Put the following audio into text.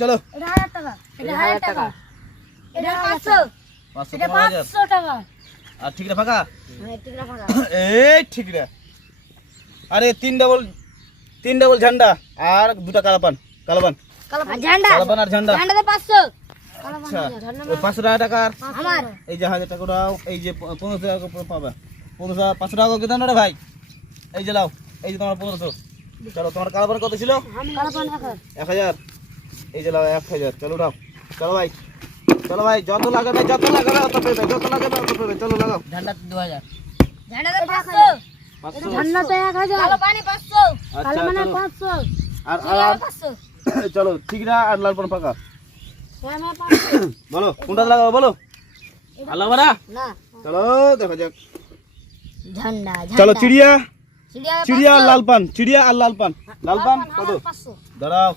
চলো। এটা হাজার টাকা। এটা হাজার টাকা। এটা পাঁচশো। পাঁচশো এটা পাঁচশো টাকা। আর ঠিক রে ফাঁকা? হ্যাঁ ফাঁকা। এই ঠিক রে। আরে তিন ডাবল তিন ডাবল ঝান্ডা আর দুটা কালাপান কালাপান। ঝান্ডা? কালাপান আর ঝান্ডা। ঝান্ডাতে পাঁচশো। আচ্ছা পাঁচশো টাকা টাকার এই যে হাজার টাকা দাও এই যে পনেরোশো টাকা করে পাবে। পনেরোশো পাঁচশো টাকা করে দেন রে ভাই? এই যে লাও এই যে তোমার পনেরোশো। চলো তোমার কালাপান কত ছিল? এক হাজার। এই যে এক হাজার চলো দাও চলো ভাই। চলো ভাই যত লাগাবে যত লাগাবে অত পেবে যত লাগাবে অত পেবে। চলো লাগাও। ঝান্ডাতে পাঁচশো। ঝান্ডাতে এক হাজার। কালো পানি পাঁচশো। আচ্ছা মানে চলো। পাঁচশো। আর আর চলো ঠিকরা আর লাল পান পাকা। বলো কোনটা লাগাবো বলো? আর লাগাবো না? চলো দেখা যাক। ঝান্ডা চলো চিড়িয়া। চিড়িয়া আর লাল পান চিড়িয়া আর লাল পান। লাল পান কত? দাঁড়াও।